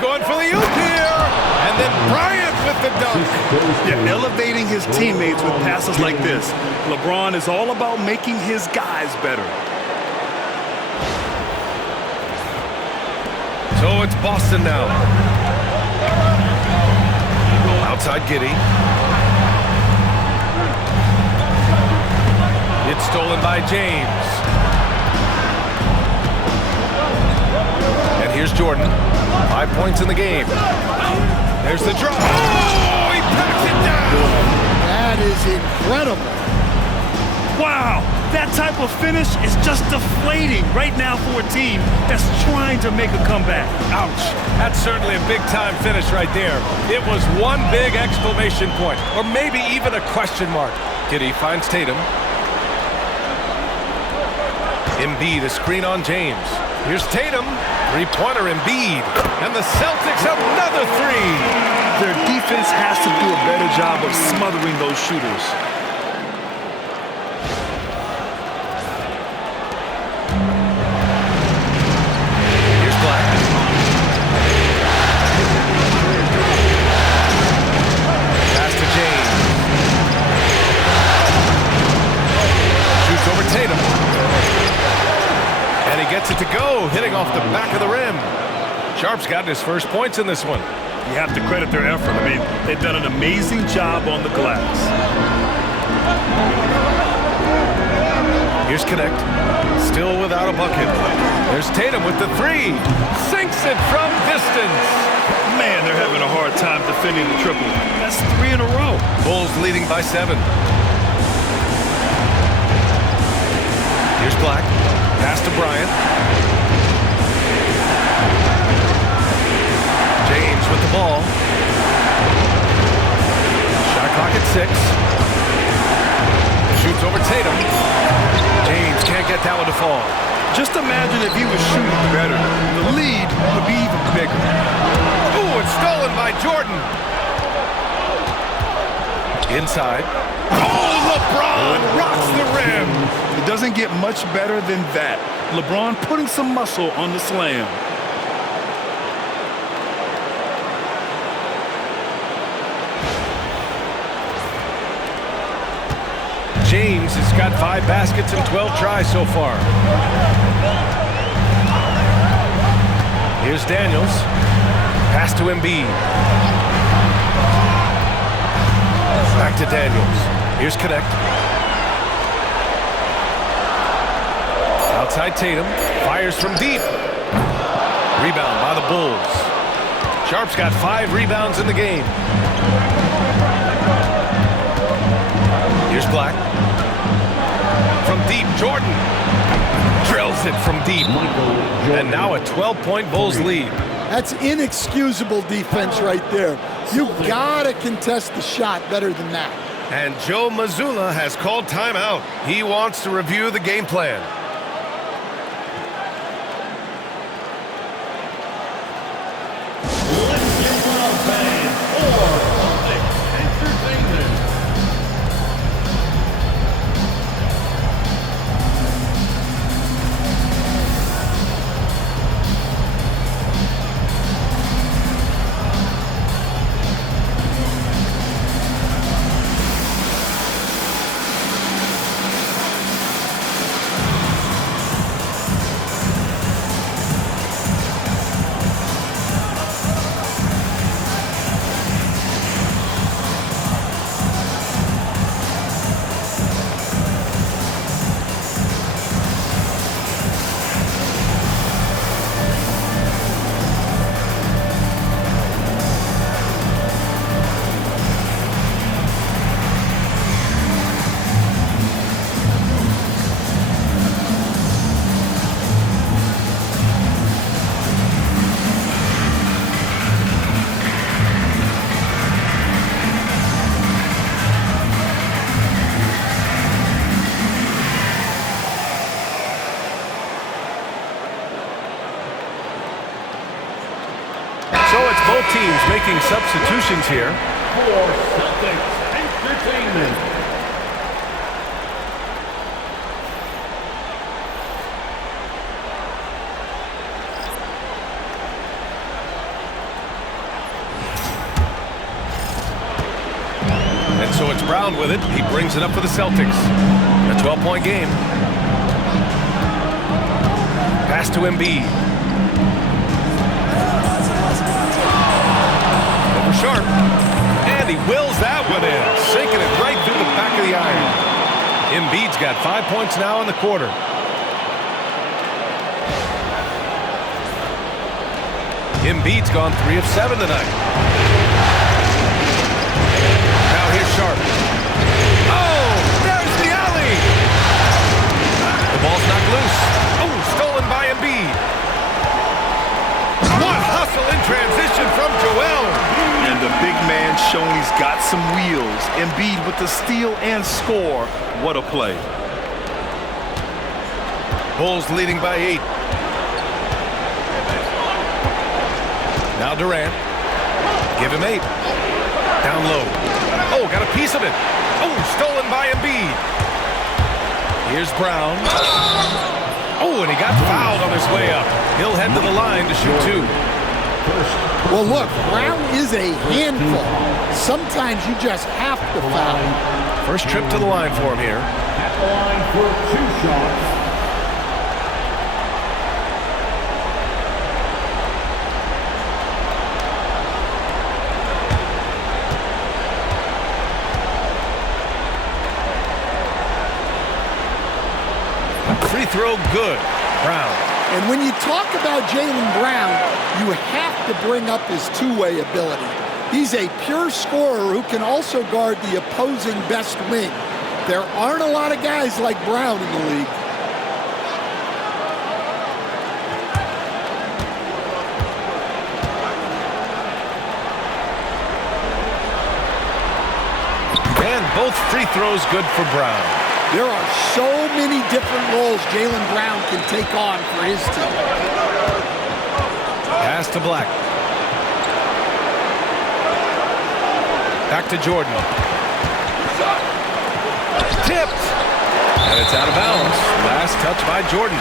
going for the oop here. And then Bryant with the dunk. Yeah, elevating his teammates with passes like this. LeBron is all about making his guys better. So it's Boston now. Outside Giddey. It's stolen by James. And here's Jordan. 5 points in the game. There's the drop. Oh, he packs it down. That is incredible. Wow, that type of finish is just deflating right now for a team that's trying to make a comeback. Ouch. That's certainly a big-time finish right there. It was one big exclamation point, or maybe even a question mark. Giddey finds Tatum. Embiid, a screen on James. Here's Tatum. Three-pointer Embiid. And the Celtics another three. Their defense has to do a better job of smothering those shooters. Here's Black. Pass to James. Shoots over Tatum. And he gets it to go, hitting off the back of the rim. Sharp's gotten his first points in this one. You have to credit their effort. I mean, they've done an amazing job on the glass. Here's Connect. Still without a bucket. There's Tatum with the three. Sinks it from distance. Man, they're having a hard time defending the triple. That's 3 in a row. Bulls leading by 7. Here's Black. Pass to Bryant. James with the ball. Shot clock at 6. Shoots over Tatum. James can't get that one to fall. Just imagine if he was shooting better. The lead would be even bigger. Ooh, it's stolen by Jordan. Inside. Oh, LeBron rocks the rim. It doesn't get much better than that. LeBron putting some muscle on the slam. James has got 5 baskets and 12 tries so far. Here's Daniels. Pass to Embiid. Back to Daniels. Here's Connect. Outside Tatum. Fires from deep. Rebound by the Bulls. Sharp's got 5 rebounds in the game. Here's Black. From deep, Jordan drills it from deep. And now a 12-point Bulls lead. That's inexcusable defense right there. You gotta contest the shot better than that. And Joe Mazzulla has called timeout. He wants to review the game plan. Both teams making substitutions here. For Celtics Entertainment. So it's Brown with it. He brings it up for the Celtics. A 12-point game. Pass to Embiid. Over Sharp. And he wills that one in. Sinking it right through the back of the iron. Embiid's got 5 points now in the quarter. Embiid's gone 3 of 7 tonight. Now here's Sharp. Oh, there's the alley. The ball's knocked loose. Oh, stolen by Embiid. What hustle in transition from Joel. And the big man showing he's got some wheels. Embiid with the steal and score. What a play. Bulls leading by 8. Now Durant. Give him 8. Down low. Oh, got a piece of it. Oh, stolen by Embiid. Here's Brown. Oh, and he got fouled on his way up. He'll head to the line to shoot 2. Well, look, Brown is a handful. Sometimes you just have to foul. First trip to the line for him here. At the line for 2 shots. Free throw good. Brown. And when you talk about Jaylen Brown, you have to bring up his two-way ability. He's a pure scorer who can also guard the opposing best wing. There aren't a lot of guys like Brown in the league. And both free throws good for Brown. There are so many different roles Jaylen Brown can take on for his team. Pass to Black. Back to Jordan. Tipped. And it's out of bounds. Last touch by Jordan.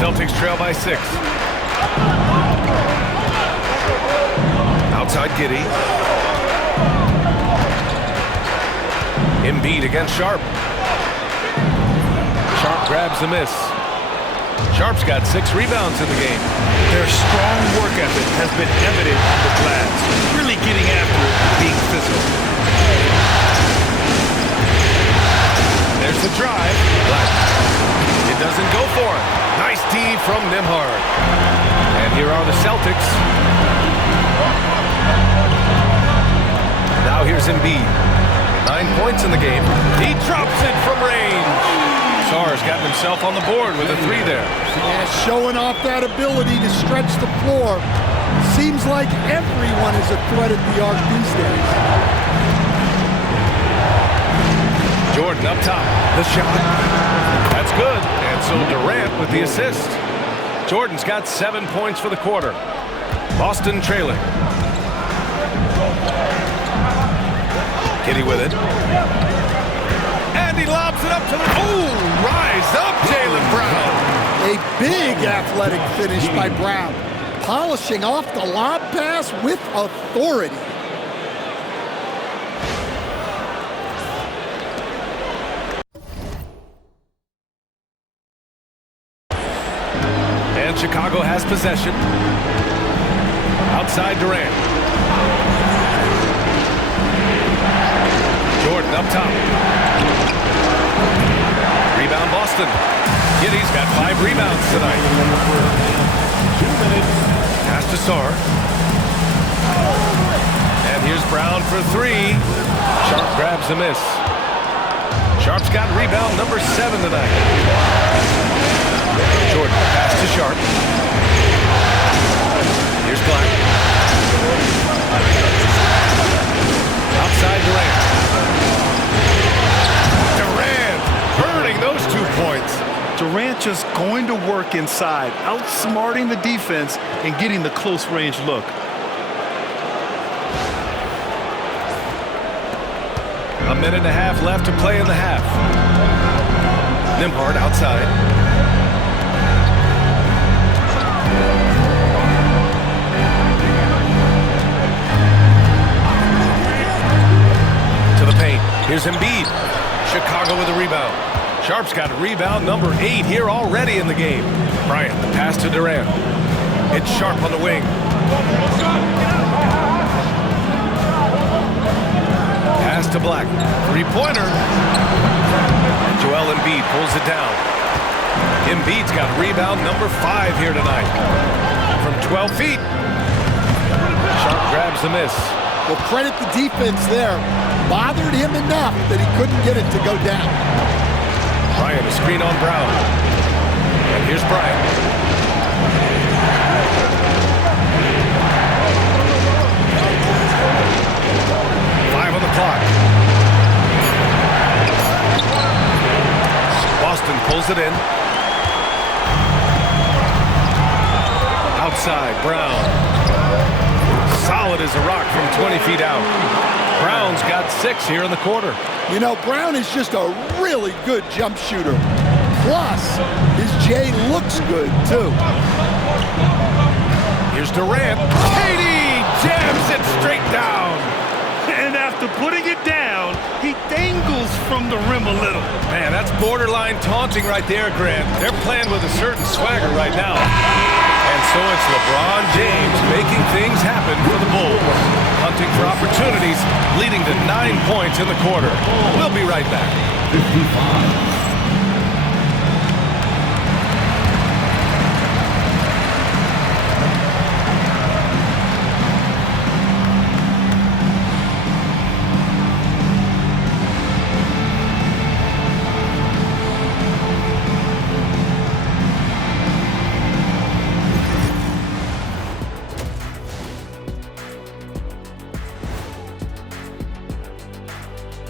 Celtics trail by 6. Outside Giddey. Embiid against Sharp. Sharp grabs the miss. Sharp's got 6 rebounds in the game. Their strong work ethic has been evident on the glass. Really getting after it and being physical. There's the drive. Black. It doesn't go for him. Nice D from Nembhard. And here are the Celtics. Now here's Embiid. 9 points in the game. He drops it from range. Sarr's gotten himself on the board with a 3 there. Yeah, showing off that ability to stretch the floor. Seems like everyone is a threat at the arc these days. Jordan up top. The shot. That's good. And so Durant with the assist. Jordan's got 7 points for the quarter. Boston trailing. Giddey with it. And he lobs it up to the... Oh, rise up, Jaylen Brown. A big athletic finish by Brown. Polishing off the lob pass with authority. And Chicago has possession. Outside Durant. Jordan up top. Rebound Boston. Giddey's got 5 rebounds tonight. 2 minutes. Pass to Sarr. And here's Brown for 3. Sharp grabs the miss. Sharp's got rebound number 7 tonight. Jordan, pass to Sharp. Here's Black. Outside Durant. Durant burning those 2 points. Durant just going to work inside, outsmarting the defense and getting the close range look. A minute and a half left to play in the half. Nembhard outside. To the paint. Here's Embiid. Chicago with a rebound. Sharp's got rebound number 8 here already in the game. Bryant, the pass to Durant. It's Sharp on the wing. Pass to Black. Three-pointer. And Joel Embiid pulls it down. Embiid's got rebound number 5 here tonight. From 12 feet. Sharp grabs the miss. Well, credit the defense there. Bothered him enough that he couldn't get it to go down. Bryant, a screen on Brown. And here's Bryant. Five on the clock. Boston pulls it in. Outside, Brown. Solid as a rock from 20 feet out. Brown's got 6 here in the quarter. You know, Brown is just a really good jump shooter. Plus, his J looks good, too. Here's Durant. Katie jams it straight down. And after putting it down, he dangles from the rim a little. Man, that's borderline taunting right there, Grant. They're playing with a certain swagger right now. And so it's LeBron James making things happen for the Bulls. Hunting for opportunities, leading to 9 points in the quarter. We'll be right back. 55.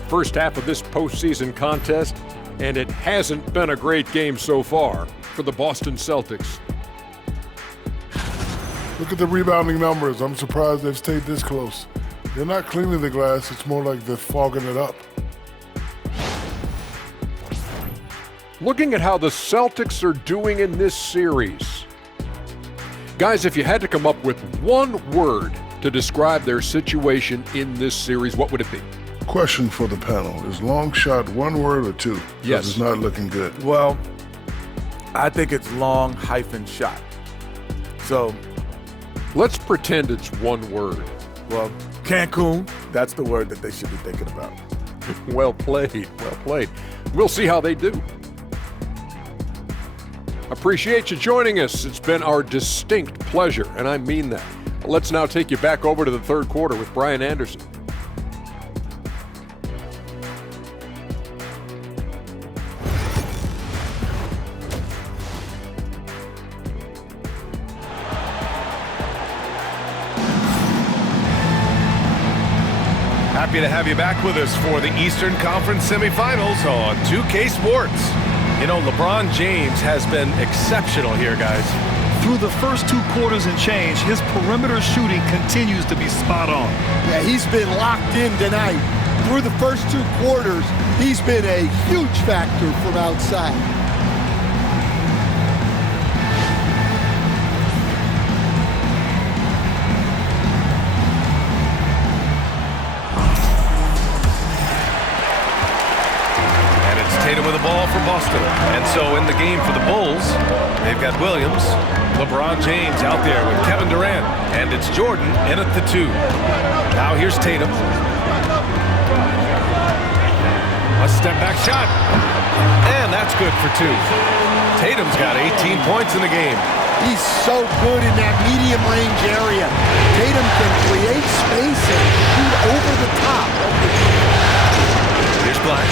First half of this postseason contest, and it hasn't been a great game so far for the Boston Celtics. Look at the rebounding numbers. I'm surprised they've stayed this close. They're not cleaning the glass. It's more like they're fogging it up. Looking at how the Celtics are doing in this series. Guys, if you had to come up with one word to describe their situation in this series, what would it be? Question for the panel. Is long shot one word or two? Yes. It's not looking good. Well, I think it's long hyphen shot. So, let's pretend it's one word. well, Cancun, that's the word that they should be thinking about. Well played, well played. We'll see how they do. Appreciate you joining us. It's been our distinct pleasure, and I mean that. Let's now take you back over to the third quarter with Brian Anderson. Happy to have you back with us for the Eastern Conference semifinals on 2K Sports. You know, LeBron James has been exceptional here, guys. Through the first 2 quarters and change, his perimeter shooting continues to be spot on. Yeah, he's been locked in tonight. Through the first 2 quarters, he's been a huge factor from outside. Tatum with the ball for Boston. And so in the game for the Bulls, they've got Williams, LeBron James out there with Kevin Durant, and it's Jordan in at the 2. Now here's Tatum. A step back shot. And that's good for 2. Tatum's got 18 points in the game. He's so good in that medium range area. Tatum can create space and shoot over the top. Here's Black.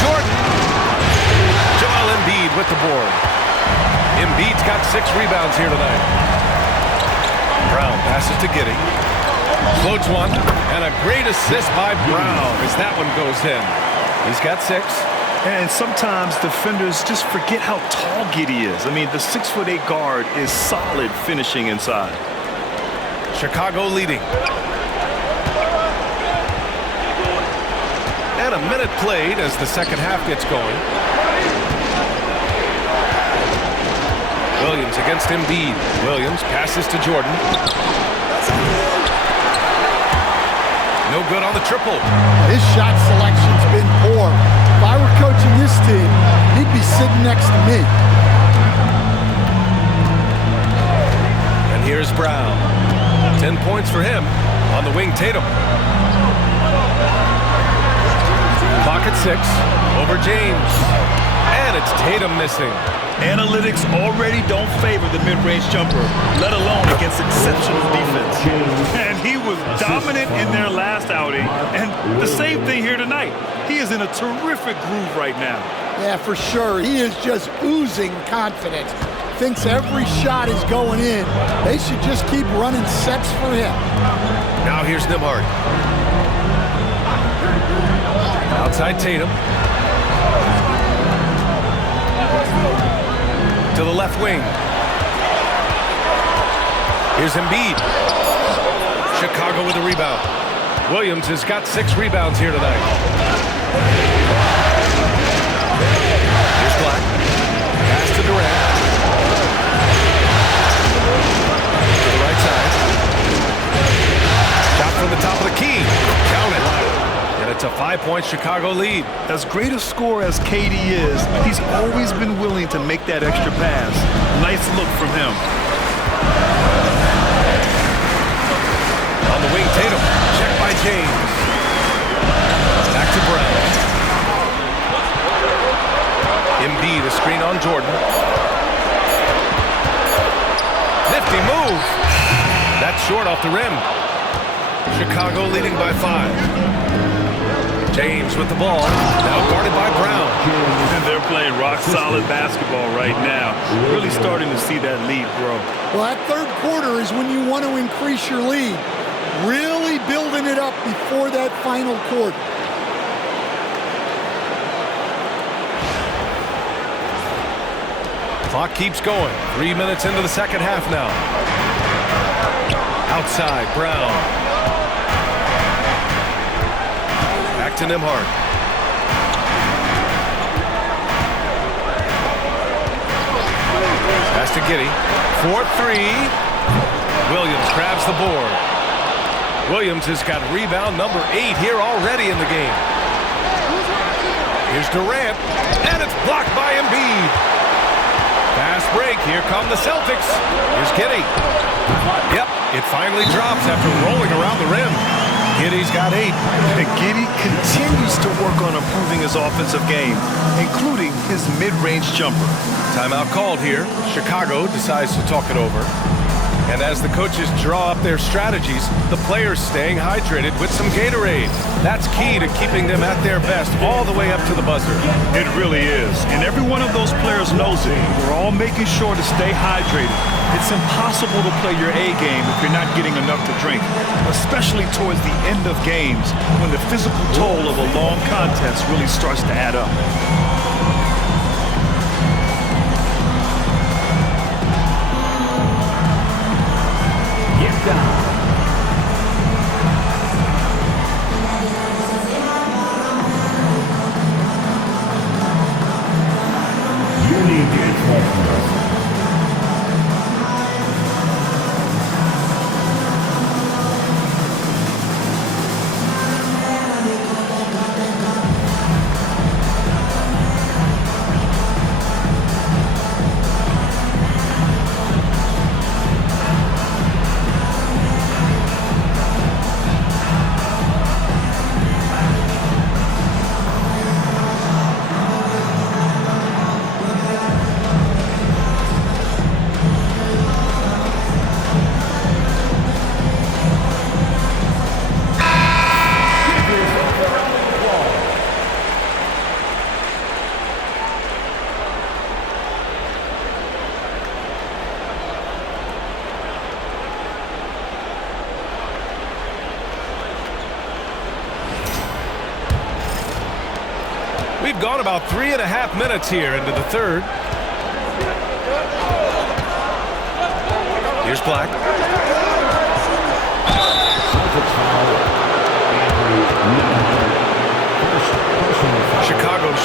Jordan. Joel Embiid with the board. Embiid's got 6 rebounds here tonight. Brown passes to Giddey. Floats one, and a great assist by Brown as that one goes in. He's got 6. And sometimes defenders just forget how tall Giddey is. I mean, the 6'8" guard is solid finishing inside. Chicago leading. And a minute played as the second half gets going. Williams against Embiid. Williams passes to Jordan. No good on the triple. His shot selection's been poor. If I were coaching this team, he'd be sitting next to me. And here's Brown. 10 points for him. On the wing, Tatum. Clock at 6. Over James. And it's Tatum missing. Analytics already don't favor the mid-range jumper, let alone against exceptional defense. And he was dominant in their last outing. And the same thing here tonight. He is in a terrific groove right now. Yeah, for sure. He is just oozing confidence. Thinks every shot is going in. They should just keep running sets for him. Now here's Nembhard. Outside Tatum. To the left wing. Here's Embiid. Chicago with a rebound. Williams has got 6 rebounds here tonight. Here's Black. Pass to Durant. To the right side. Shot from the top of the key. Count it. And it's a 5-point Chicago lead. As great a scorer as KD is, he's always been willing to make that extra pass. Nice look from him. On the wing, Tatum. Checked by James. Back to Brown. Embiid, a screen on Jordan. Nifty move. That's short off the rim. Chicago leading by 5. James with the ball, now guarded by Brown. And they're playing rock-solid basketball right now. Really starting to see that lead grow. Well, that third quarter is when you want to increase your lead. Really building it up before that final quarter. Clock keeps going. 3 minutes into the second half now. Outside, Brown. Back to Nembhard. Pass to Giddey. 4-3. Williams grabs the board. Williams has got rebound number 8 here already in the game. Here's Durant, and it's blocked by Embiid. Fast break. Here come the Celtics. Here's Giddey. Yep, it finally drops after rolling around the rim. Giddey's got 8. And Giddey continues to work on improving his offensive game, including his mid-range jumper. Timeout called here. Chicago decides to talk it over. And as the coaches draw up their strategies, the players staying hydrated with some Gatorade. That's key to keeping them at their best all the way up to the buzzer. It really is. And every one of those players knows it. We're all making sure to stay hydrated. It's impossible to play your A game if you're not getting enough to drink, especially towards the end of games when the physical toll of a long contest really starts to add up. We've gone about 3.5 minutes here into the third. Here's Black.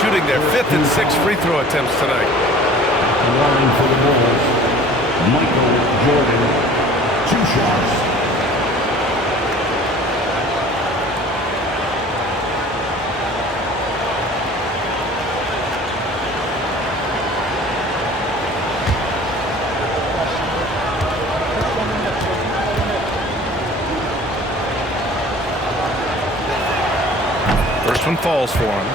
shooting their 5th and 6th free throw attempts tonight. Line for the Bulls, Michael Jordan, 2 shots. First one falls for him.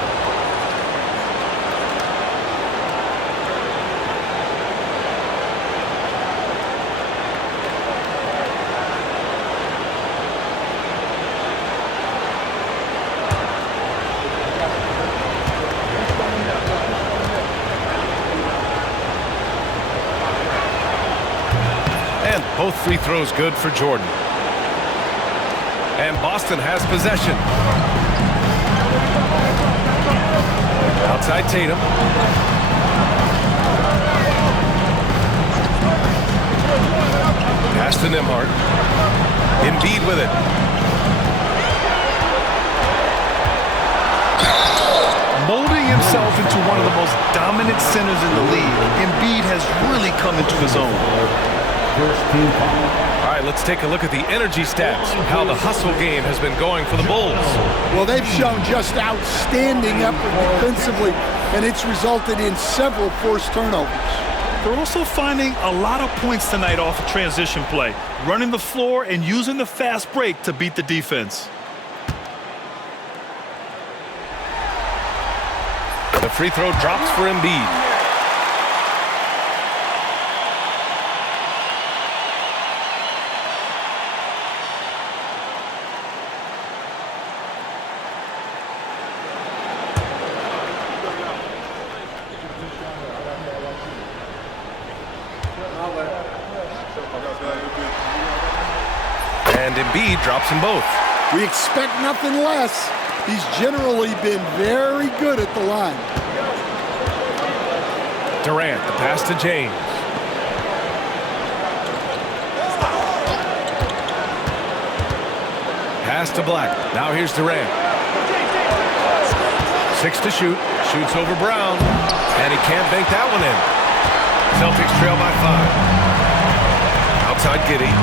And both free throws good for Jordan. And Boston has possession. Outside Tatum. Pass to Nembhard. Embiid with it. Molding himself into one of the most dominant centers in the league, Embiid has really come into his own. First team foul. All right, let's take a look at the energy stats, how the hustle game has been going for the Bulls. Well, they've shown just outstanding effort defensively, and it's resulted in several forced turnovers. They're also finding a lot of points tonight off of transition play, running the floor and using the fast break to beat the defense. The free throw drops for Embiid. And Embiid drops them both. We expect nothing less. He's generally been very good at the line. Durant, the pass to James. Pass to Black. Now here's Durant. 6 to shoot. Shoots over Brown. And he can't bank that one in. Celtics trail by 5. Outside Giddey.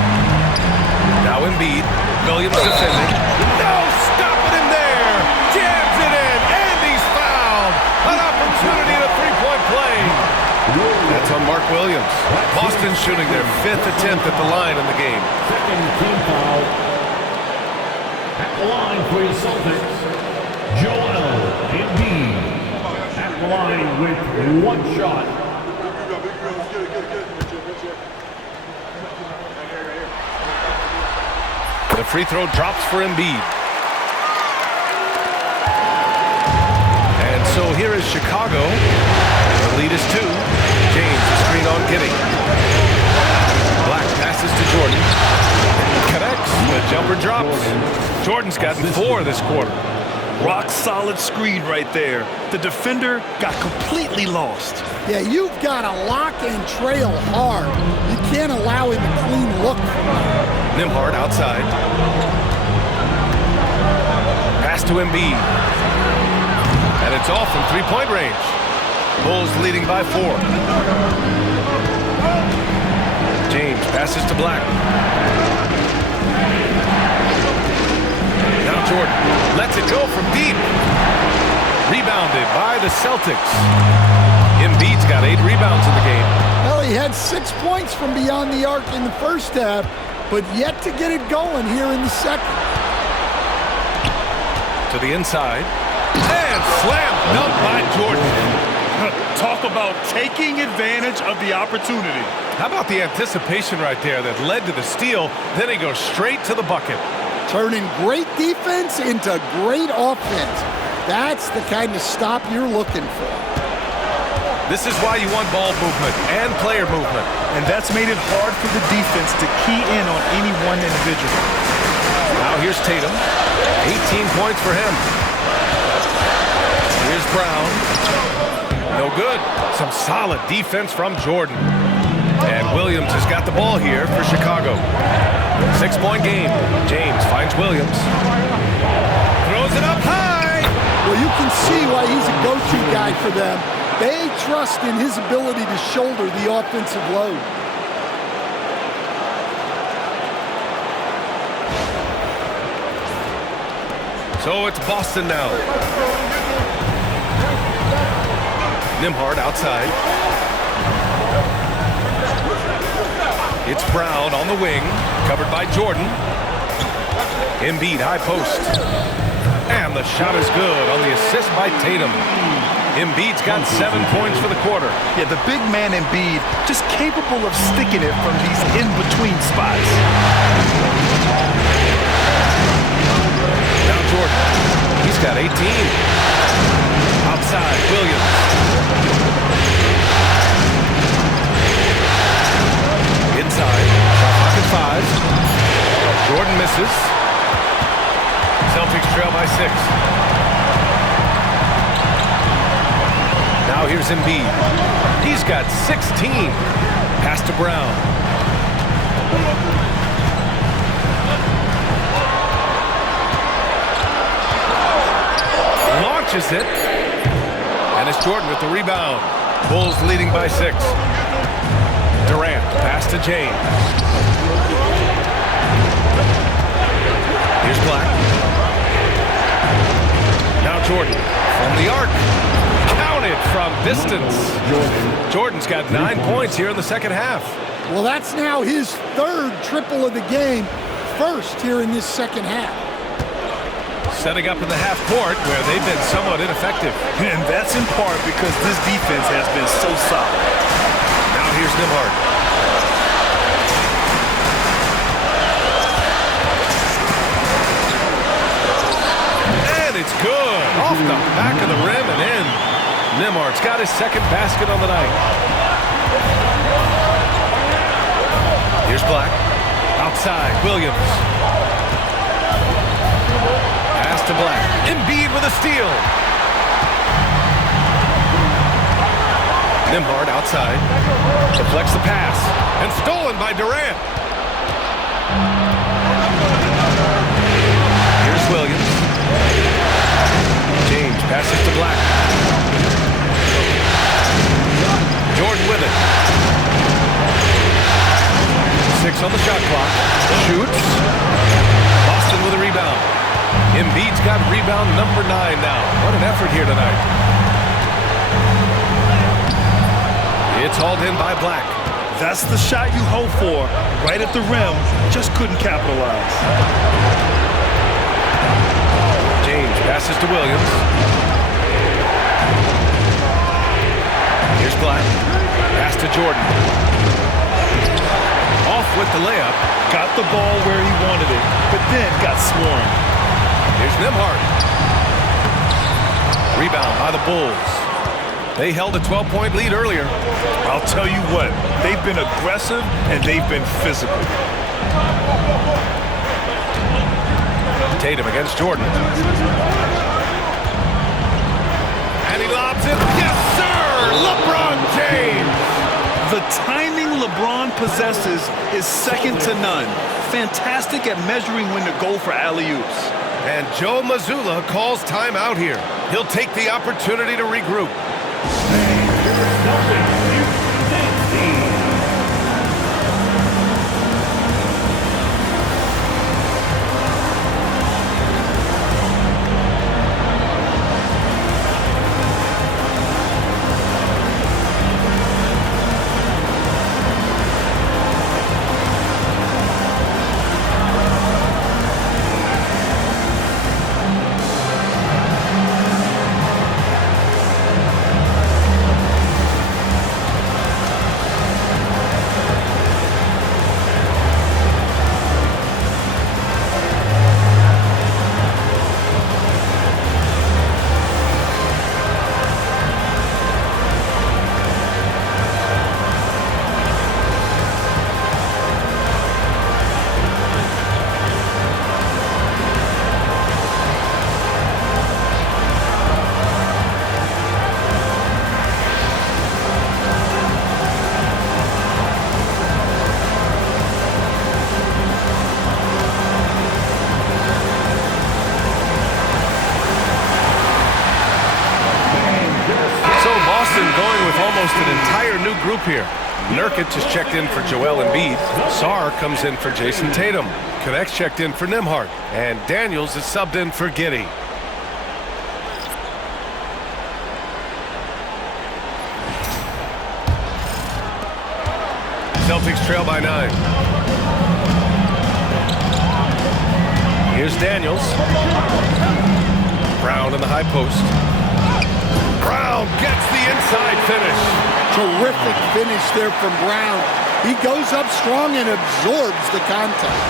Now Embiid. Williams defending. No, stopping him there. Jams it in. And he's fouled. An opportunity at a three-point play. That's on Mark Williams. Boston shooting their 5th attempt at the line in the game. Second team foul. At the line for the Celtics, Joel Embiid. At the line with 1 shot. The free throw drops for Embiid. And so here is Chicago. The lead is 2. James, the screen on Giddey. Black passes to Jordan. Connects. The jumper drops. Jordan's gotten 4 this quarter. Rock solid screen right there. The defender got completely lost. Yeah, you've got to lock and trail hard. You can't allow him a clean look. Nembhard outside. Pass to Embiid. And it's off from three-point range. Bulls leading by 4. James passes to Black. Now Jordan lets it go from deep. Rebounded by the Celtics. Embiid's got 8 rebounds in the game. Well, he had 6 points from beyond the arc in the first half, but yet to get it going here in the second. To the inside. And slam dunk by Jordan. Talk about taking advantage of the opportunity. How about the anticipation right there that led to the steal? Then he goes straight to the bucket. Turning great defense into great offense. That's the kind of stop you're looking for. This is why you want ball movement and player movement. And that's made it hard for the defense to key in on any one individual. Now here's Tatum. 18 points for him. Here's Brown. No good. Some solid defense from Jordan. And Williams has got the ball here for Chicago. 6-point game. James finds Williams. Throws it up high. Well, You can see why he's a go-to guy for them. They trust in his ability to shoulder the offensive load. So it's Boston now. Nembhard outside. It's Brown on the wing, covered by Jordan. Embiid high post. And the shot is good on the assist by Tatum. Embiid's got 7 points for the quarter. Yeah, the big man Embiid just capable of sticking it from these in-between spots. Now Jordan. He's got 18. Outside, Williams. Inside, shot clock at 5. Jordan misses. Celtics trail by 6. Now here's Embiid. He's got 16. Pass to Brown. Launches it. And it's Jordan with the rebound. Bulls leading by 6. Durant, pass to James. Here's Black. Now Jordan from the arc. Counted from distance. Jordan's got 9 points here in the second half. Well, that's now his third triple of the game, first here in this second half. Setting up in the half court where they've been somewhat ineffective. And that's in part because this defense has been so solid. Now here's Nembhard. And it's good. Off the back of the rim and in. Nembhard's got his second basket on the night. Here's Black. Outside, Williams. Pass to Black. Embiid with a steal. Nembhard outside. Deflects the pass. And stolen by Durant. Here's Williams. James passes to Black. Jordan with it. 6 on the shot clock. Shoots. Boston with a rebound. Embiid's got rebound number 9 now. What an effort here tonight. It's hauled in by Black. That's the shot you hope for. Right at the rim. Just couldn't capitalize. James passes to Williams. Here's Black. Pass to Jordan. Off with the layup. Got the ball where he wanted it, but then got swarmed. Here's Nembhard. Rebound by the Bulls. They held a 12-point lead earlier. I'll tell you what, they've been aggressive and they've been physical. Tatum against Jordan. And he lobs it. Yes, sir! LeBron James! The timing LeBron possesses is second to none. Fantastic at measuring when to go for alley-oops. And Joe Mazzulla calls timeout here. He'll take the opportunity to regroup. entire new group here. Nurkic is checked in for Joel Embiid. Sarr comes in for Jason Tatum. Connect's checked in for Nembhard. And Daniels is subbed in for Giddey. Celtics trail by 9. Here's Daniels. Brown in the high post. Brown gets the inside finish. Terrific finish there from Brown. He goes up strong and absorbs the contact.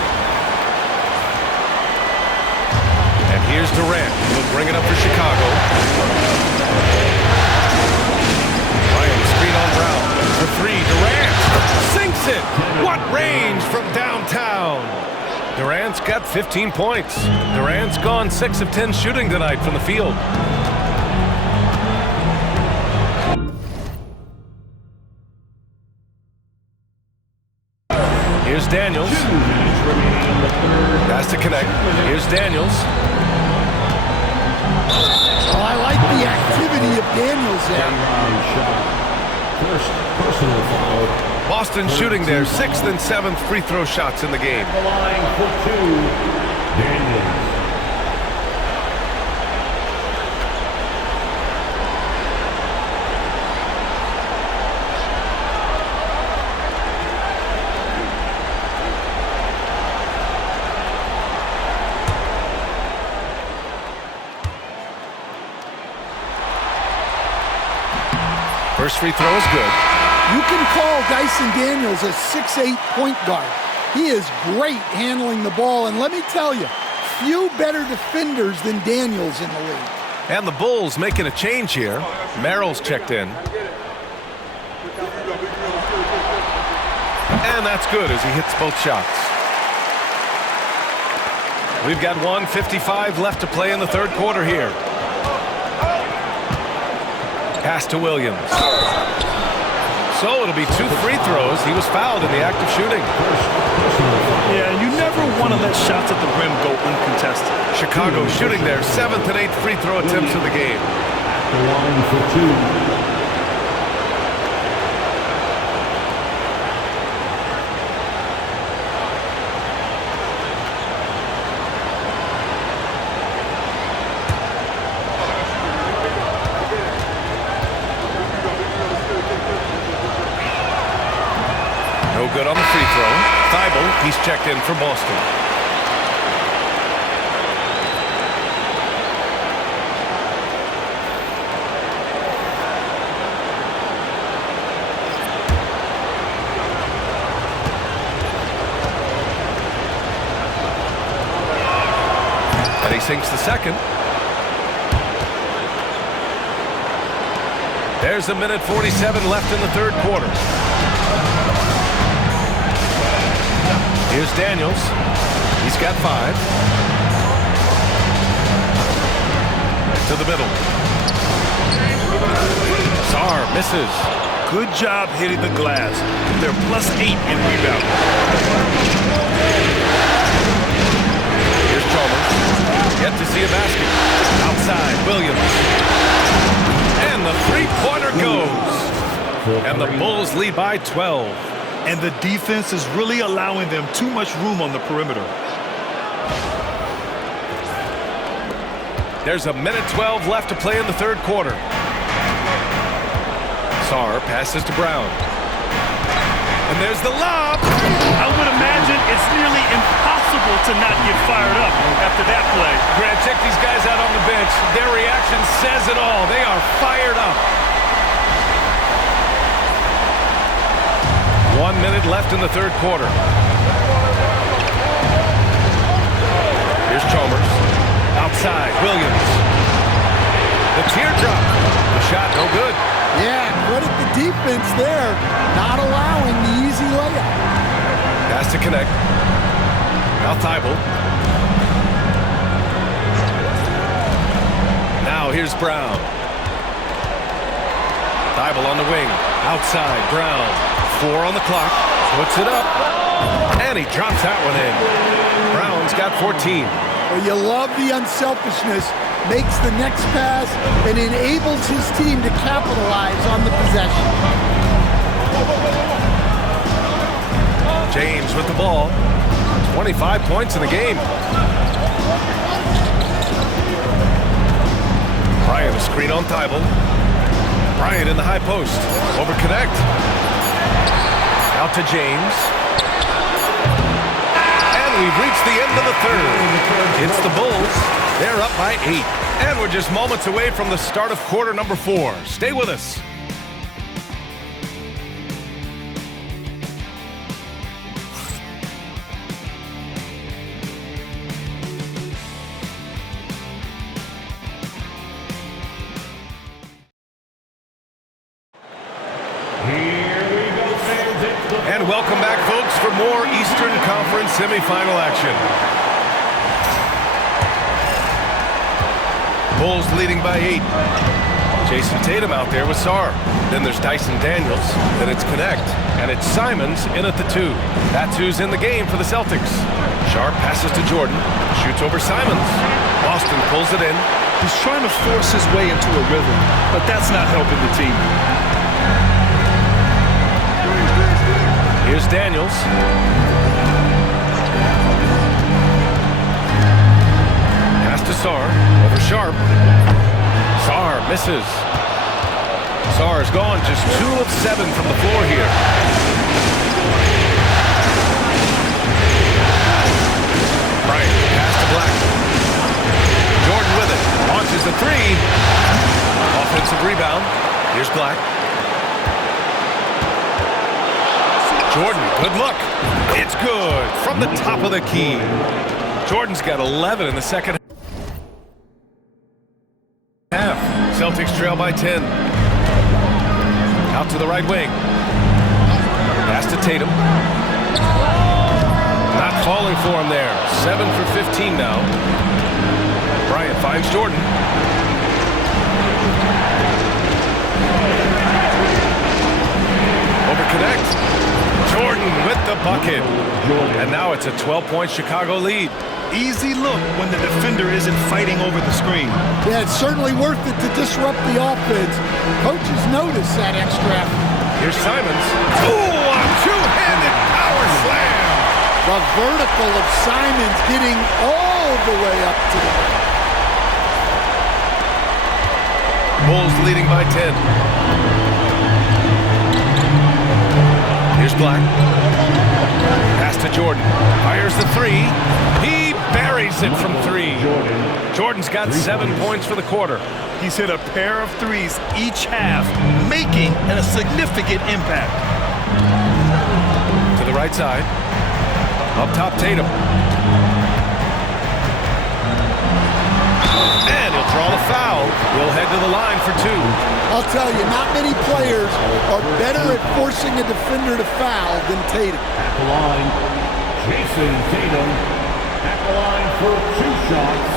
And here's Durant. He'll bring it up for Chicago. Ryan, screen on Brown. For 3, Durant sinks it. What range from downtown. Durant's got 15 points. Durant's gone 6 of 10 shooting tonight from the field. Here's Daniels. Has to connect. Here's Daniels. Oh, I like the activity of Daniels there. First personal foul. Boston shooting their 6th and 7th free throw shots in the game. The line for 2, Daniels. First free throw is good. You can call Dyson Daniels a 6'8" point guard. He is great handling the ball, and let me tell you, few better defenders than Daniels in the league. And the Bulls making a change here. Merrill's checked in. And that's good as he hits both shots. We've got 1:55 left to play in the third quarter here. Pass to Williams. So it'll be 2 free throws. He was fouled in the act of shooting. Yeah, you never want to let shots at the rim go uncontested. Chicago shooting their 7th and 8th free throw attempts of the game. The line for 2. No good on the free throw. Thibault, he's checked in for Boston. And he sinks the second. There's 1:47 left in the third quarter. Here's Daniels. He's got 5. To the middle. Sarr misses. Good job hitting the glass. They're +8 in rebound. Here's Chalmers. Yet to see a basket. Outside, Williams. And the three-pointer goes. And the Bulls lead by 12. And the defense is really allowing them too much room on the perimeter. There's 1:12 left to play in the third quarter. Sarr passes to Brown. And there's the lob. I would imagine it's nearly impossible to not get fired up after that play. Grant, check these guys out on the bench. Their reaction says it all. They are fired up. 1 minute left in the third quarter. Here's Chalmers. Outside, Williams. The teardrop. The shot, no good. Yeah, credit the defense there, not allowing the easy layup. Has to connect. Now Thibault. Now here's Brown. Thibault on the wing. Outside, Brown. 4 on the clock. Puts it up. And he drops that one in. Brown's got 14. Well, you love the unselfishness. Makes the next pass and enables his team to capitalize on the possession. James with the ball. 25 points in the game. Bryant a screen on Thibault. Bryant in the high post. Over connect. Out to James. And we've reached the end of the third. It's the Bulls. They're up by 8. And we're just moments away from the start of quarter number 4. Stay with us. And welcome back, folks, for more Eastern Conference semifinal action. Bulls leading by 8. Jason Tatum out there with Sarr. Then there's Dyson Daniels. Then it's Connect. And it's Simons in at the 2. That's who's in the game for the Celtics. Sharp passes to Jordan. Shoots over Simons. Boston pulls it in. He's trying to force his way into a rhythm, but that's not helping the team. Here's Daniels. Pass to Sarr. Over Sharp. Sarr misses. Sarr's gone just 2 of 7 from the floor here. Bryant pass to Black. Jordan with it. Launches the 3. Offensive rebound. Here's Black. Jordan, good look. It's good from the top of the key. Jordan's got 11 in the second half. Celtics trail by 10. Out to the right wing. Pass to Tatum. Not falling for him there. 7 for 15 now. Bryant finds Jordan. Over connect. Jordan with the bucket. And now it's a 12-point Chicago lead. Easy look when the defender isn't fighting over the screen. Yeah, it's certainly worth it to disrupt the offense. Coaches notice that extra effort. Here's Simons. Ooh, a two-handed power slam. The vertical of Simons getting all the way up to the rim. Bulls leading by 10. Here's Black. Pass to Jordan. Fires the 3. He buries it from 3. Jordan's got 7 points for the quarter. He's hit a pair of 3s each half, making a significant impact. To the right side. Up top, Tatum. And he'll draw the foul. We'll head to the line for 2. I'll tell you, not many players are better at forcing a defender to foul than Tatum. At the line, Jason Tatum. At the line for 2 shots.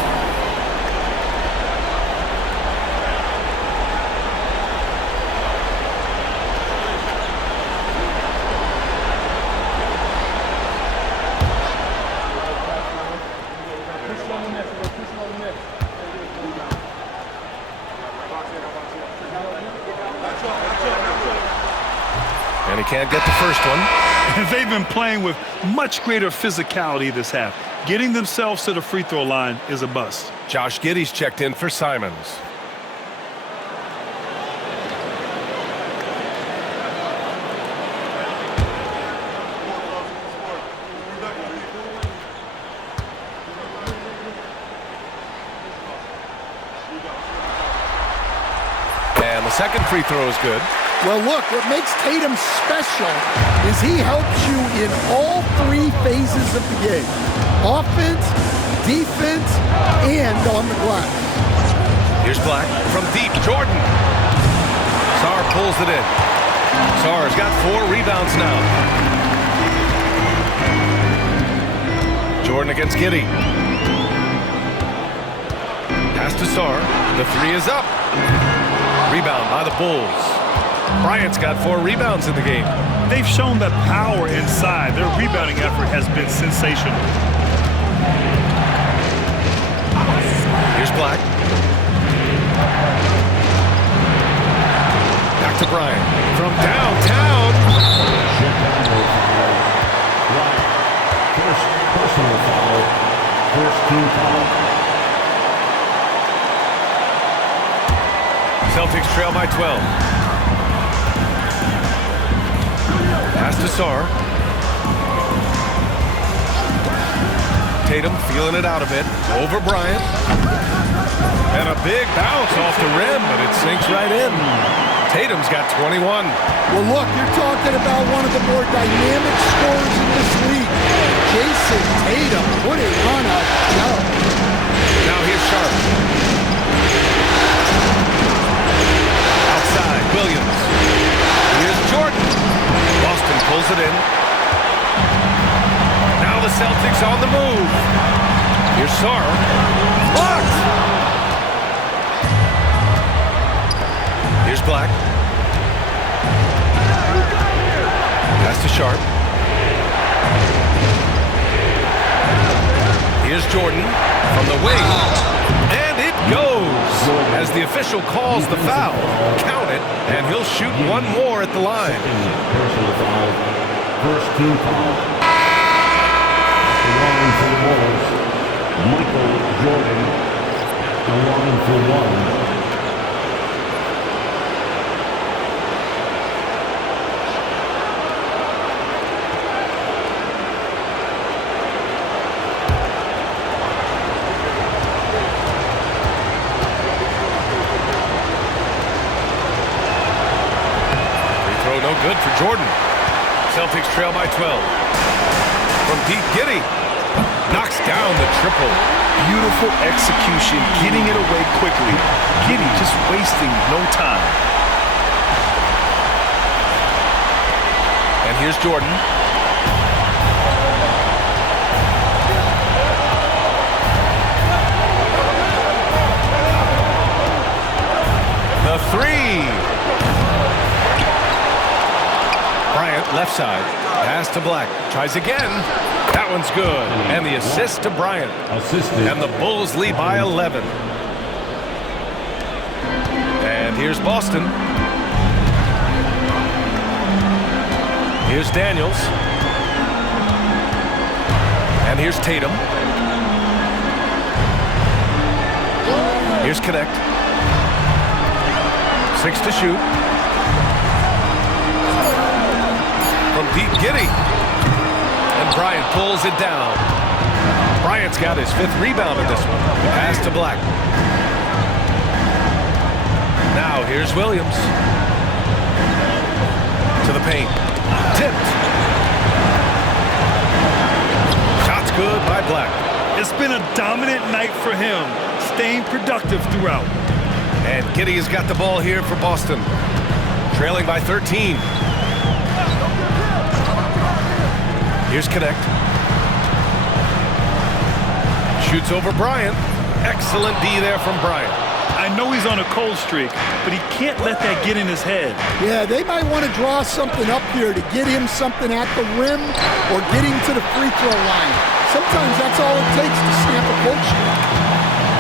And he can't get the first one. They've been playing with much greater physicality this half. Getting themselves to the free throw line is a bust. Josh Giddey's checked in for Simons. And the second free throw is good. Well, look, what makes Tatum special is he helps you in all 3 phases of the game. Offense, defense, and on the glass. Here's Black from deep. Jordan. Sarr pulls it in. Sarr's got 4 rebounds now. Jordan against Giddey. Pass to Sarr. The 3 is up. Rebound by the Bulls. Bryant's got 4 rebounds in the game. They've shown that power inside. Their rebounding effort has been sensational. Here's Black. Back to Bryant. From downtown. First personal foul. First team foul. Celtics trail by 12. Pass to Sar. Tatum feeling it out a bit. Over Bryant. And a big bounce off the rim, but it sinks right in. Tatum's got 21. Well, look, you're talking about one of the more dynamic scorers in this league. Jason Tatum putting on a show. Now here's Sharp. Outside, Williams. Here's Jordan. Boston pulls it in. Now the Celtics on the move. Here's Sar. Blocked! Here's Black. Pass to Sharp. Here's Jordan from the wing. And it goes! As the official calls the foul. Count it, and he'll shoot one more at the line. Personal foul. First team foul. The line for the Bulls. Michael Jordan. The line for one. Good for Jordan. Celtics trail by 12. From Pete Giddy. Knocks down the triple. Beautiful execution, getting it away quickly. Giddy just wasting no time. And here's Jordan. The three. Bryant, left side. Pass to Black. Tries again. That one's good. And the assist to Bryant. And the Bulls lead by 11. And here's Boston. Here's Daniels. And here's Tatum. Here's Connect. 6 to shoot. From Pete Giddy. And Bryant pulls it down. Bryant's got his 5th rebound in this one. Pass to Black. Now here's Williams. To the paint. Tipped. Shot's good by Black. It's been a dominant night for him, staying productive throughout. And Giddy has got the ball here for Boston. Trailing by 13. Here's Connect. Shoots over Bryant. Excellent D there from Bryant. I know he's on a cold streak, but he can't let that get in his head. Yeah, they might want to draw something up here to get him something at the rim or get him to the free throw line. Sometimes that's all it takes to snap a cold streak.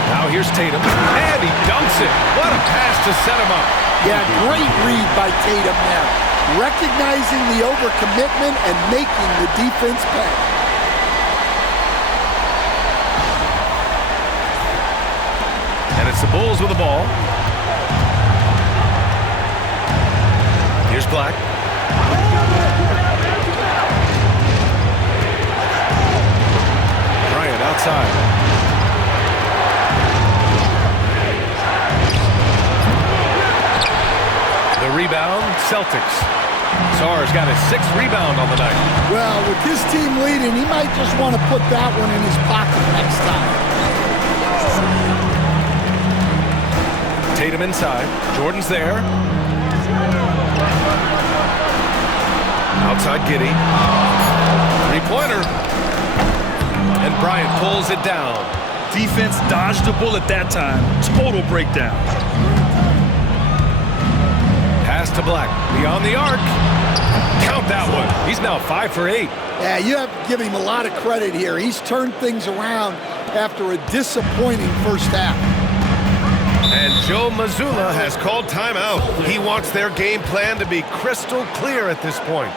Now here's Tatum. And he dunks it. What a pass to set him up. Yeah, great read by Tatum there. Recognizing the overcommitment and making the defense pay. And it's the Bulls with the ball. Here's Black. Bryant outside. The rebound, Celtics. Sarr's got his 6th rebound on the night. Well, with his team leading, he might just want to put that one in his pocket next time. Tatum inside. Jordan's there. Outside Giddy. Three-pointer. And Bryant pulls it down. Defense dodged the bullet that time. Total breakdown. Pass to Black. Beyond the arc. Count that one. He's now 5 for 8. Yeah, you have to give him a lot of credit here. He's turned things around after a disappointing first half. And Joe Mazzulla has called timeout. He wants their game plan to be crystal clear at this point.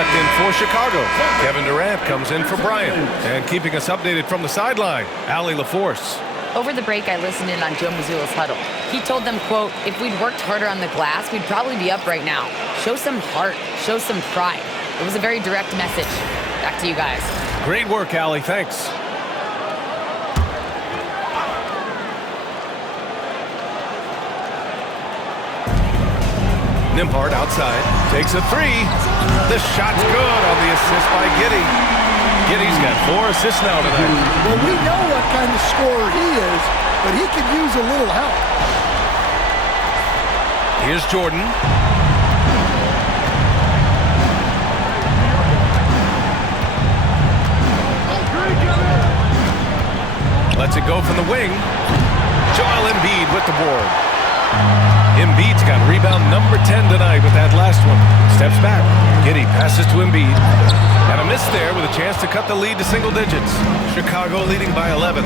checked in for Chicago. Kevin Durant comes in for Bryant. And keeping us updated from the sideline, Allie LaForce. Over the break, I listened in on Joe Mazzulla's huddle. He told them, quote, if we'd worked harder on the glass, we'd probably be up right now. Show some heart. Show some pride. It was a very direct message. Back to you guys. Great work, Allie. Thanks. Nembhard outside, takes a three. The shot's good on the assist by Giddey. Giddey's got 4 assists now tonight. Well, we know what kind of scorer he is, but he could use a little help. Here's Jordan. Lets it go from the wing. Joel Embiid with the board. Embiid's got rebound number 10 tonight with that last one. Steps back. Giddey passes to Embiid. And a miss there with a chance to cut the lead to single digits. Chicago leading by 11.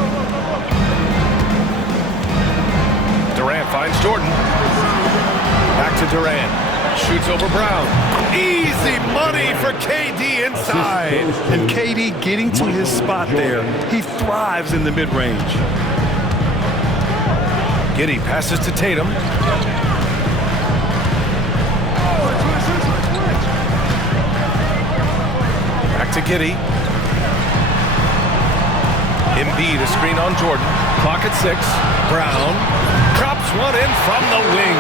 Durant finds Jordan. Back to Durant. Shoots over Brown. Easy money for KD inside. And KD getting to his spot there. He thrives in the mid-range. Giddey passes to Tatum. Back to Giddey. Embiid, a screen on Jordan. Clock at 6. Brown drops one in from the wing.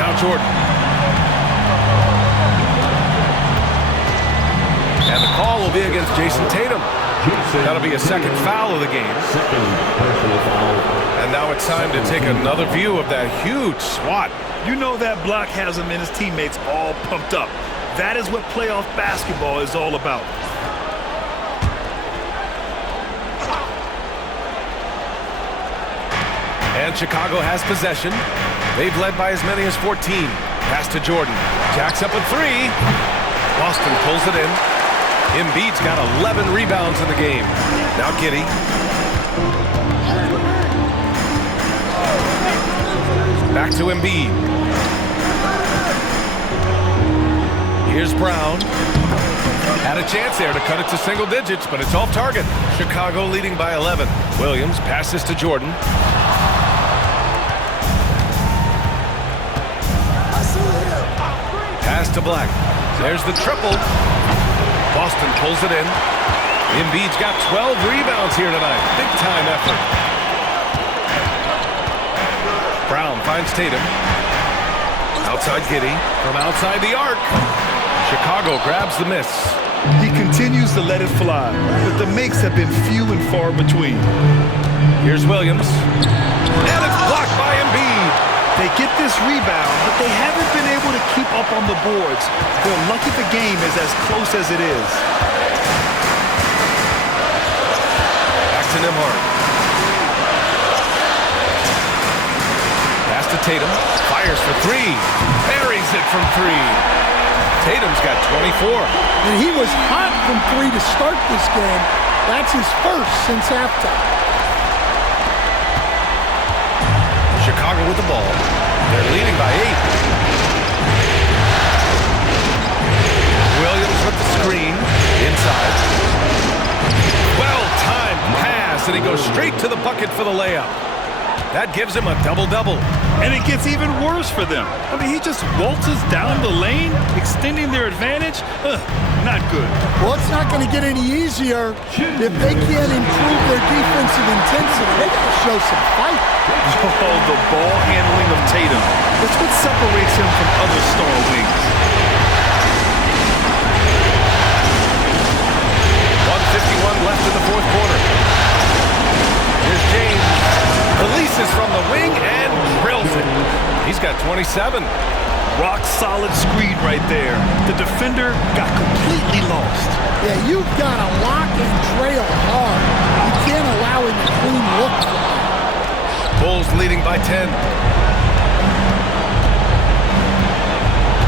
Now Jordan. And the call will be against Jason Tatum. That'll be a second foul of the game. And now it's time to take another view of that huge swat. You know that block has him and his teammates all pumped up. That is what playoff basketball is all about. And Chicago has possession. They've led by as many as 14. Pass to Jordan. Jacks up a 3. Boston pulls it in. Embiid's got 11 rebounds in the game. Now Giddey. Back to Embiid. Here's Brown. Had a chance there to cut it to single digits, but it's off target. Chicago leading by 11. Williams passes to Jordan. Pass to Black. There's the triple. Boston pulls it in. Embiid's got 12 rebounds here tonight. Big time effort. Brown finds Tatum. Outside Giddey. From outside the arc. Chicago grabs the miss. He continues to let it fly, but the makes have been few and far between. Here's Williams. And it's blocked by Embiid. They get this rebound, but they haven't been able to keep up on the boards. They're lucky the game is as close as it is. Back to Nembhard. Pass to Tatum. Fires for 3. Buries it from 3. Tatum's got 24. And he was hot from 3 to start this game. That's his first since halftime. Chicago with the ball. They're leading by 8. Williams with the screen. Inside. Well-timed pass, and he goes straight to the bucket for the layup. That gives him a double-double. And it gets even worse for them. I mean, he just waltzes down the lane, extending their advantage. Not good. Well, it's not going to get any easier if they can't improve their defensive intensity. They got to show some fight. Oh, the ball handling of Tatum. That's what separates him from other star wings. 1:51 left in the fourth quarter. Here's James. Releases from the wing and drills it. He's got 27. Rock solid screen right there. The defender got completely lost. Yeah, you've got to lock and trail hard. You can't allow him to clean look. Bulls leading by 10.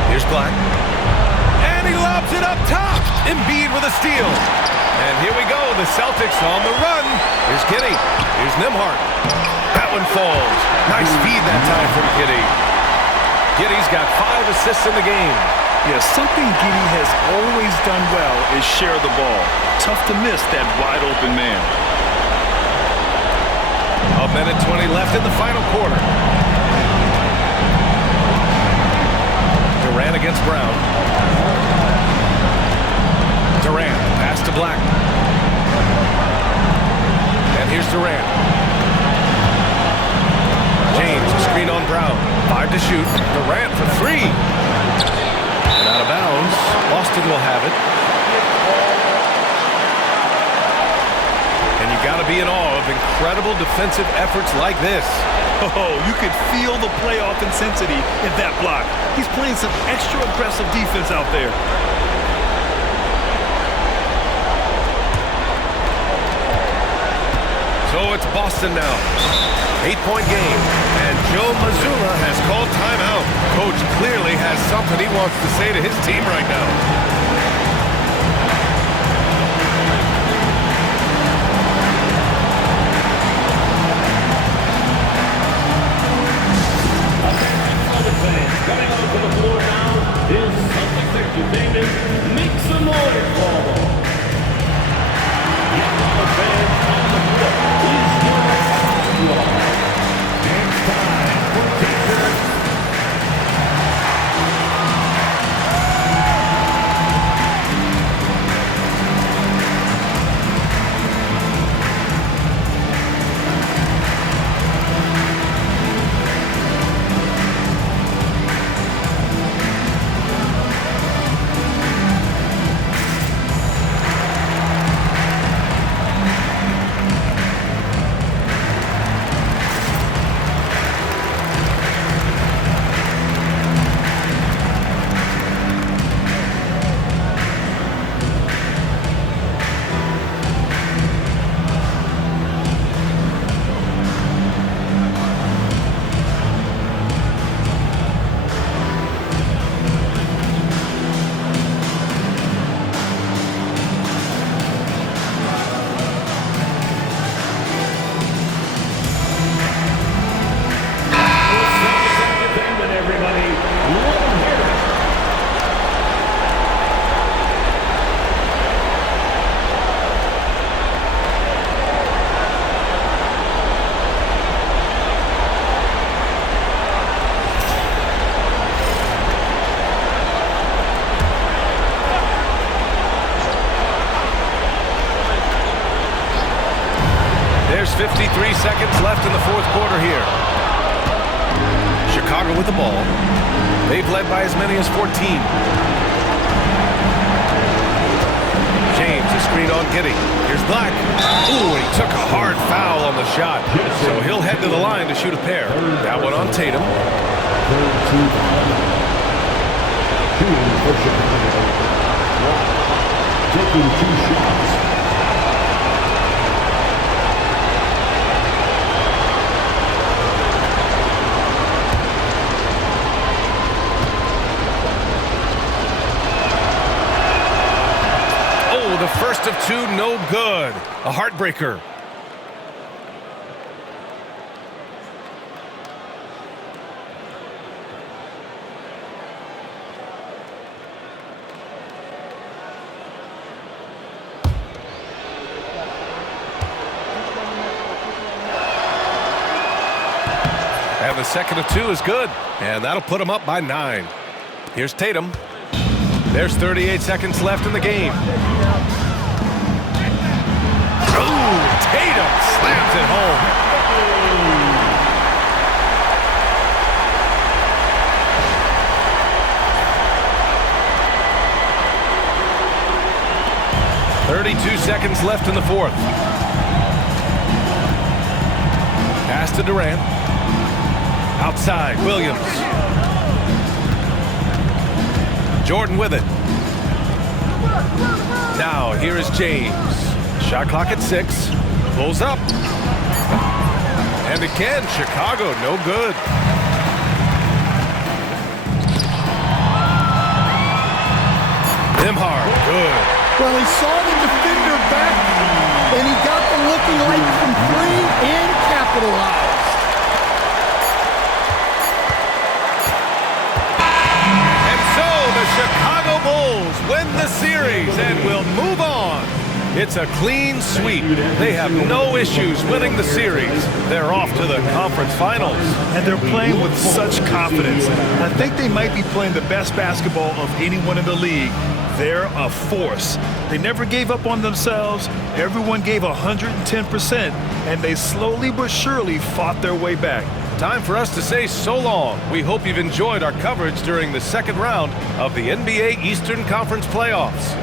Here's Black. And he lobs it up top. Embiid with a steal. And here we go. The Celtics on the run. Here's Giddey. Here's Nembhard. That one falls. Nice feed that time from Giddey. Giddey's got 5 assists in the game. Yeah, something Giddey has always done well is share the ball. Tough to miss that wide open man. A minute 20 left in the final quarter. Durant against Brown. Durant, pass to Black. And here's Durant. James, a screen on Brown. 5 to shoot. Durant for 3. And out of bounds. Boston will have it. And you got to be in awe of incredible defensive efforts like this. Oh, you could feel the playoff intensity in that block. He's playing some extra aggressive defense out there. So it's Boston now. 8-point game. And Joe Mazzulla has called timeout. Coach clearly has something he wants to say to his team right now. Coming onto the floor now is Celtics entertainment. Make some noise for them. The Atlanta fans on the floor is your basketball. It's time for t-shirts. There's 53 seconds left in the fourth quarter here. Chicago with the ball. They've led by as many as 14. James, a screen on Giddey. Here's Black. Ooh, he took a hard foul on the shot. So he'll head to the line to shoot a pair. That one on Tatum. Shooting for Chicago. Taking 2 shots. The first of 2, no good. A heartbreaker. And the second of 2 is good. And that'll put him up by 9. Here's Tatum. There's 38 seconds left in the game. Tatum slams it home. .32 seconds left in the fourth. Pass to Durant. Outside, Williams. Jordan with it. Now, here is James. Shot clock at 6. Pulls up. And again, Chicago, no good. Nembhard, good. Well, he saw the defender back, and he got the looking like from 3 and capitalized. It's a clean sweep. They have no issues winning the series. They're off to the conference finals. And they're playing with such confidence. I think they might be playing the best basketball of anyone in the league. They're a force. They never gave up on themselves. Everyone gave 110%, and they slowly but surely fought their way back. Time for us to say so long. We hope you've enjoyed our coverage during the second round of the NBA Eastern Conference playoffs.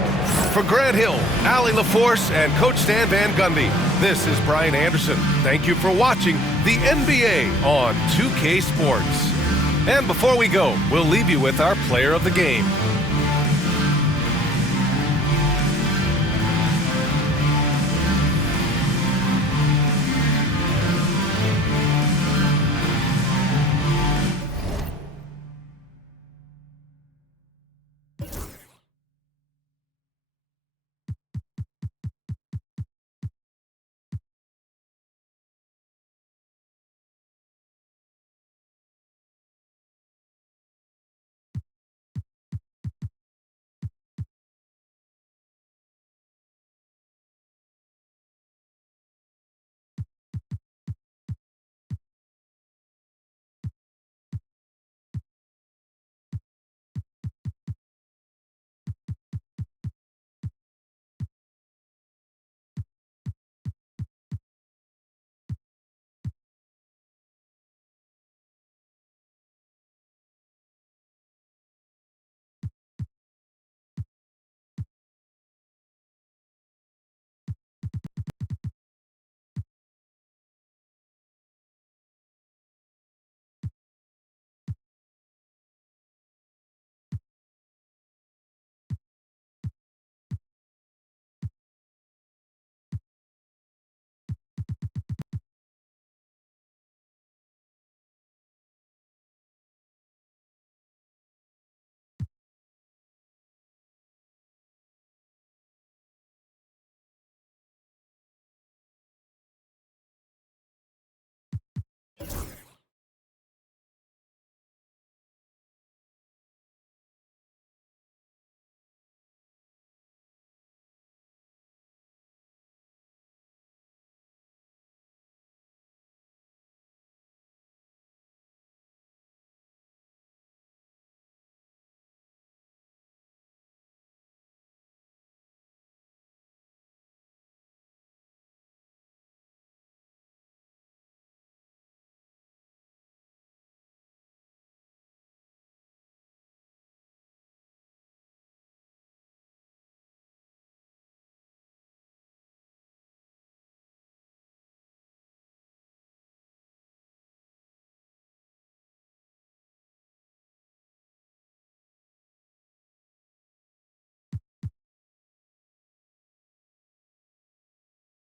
For Grant Hill, Allie LaForce, and Coach Stan Van Gundy, this is Brian Anderson. Thank you for watching the NBA on 2K Sports. And before we go, we'll leave you with our player of the game.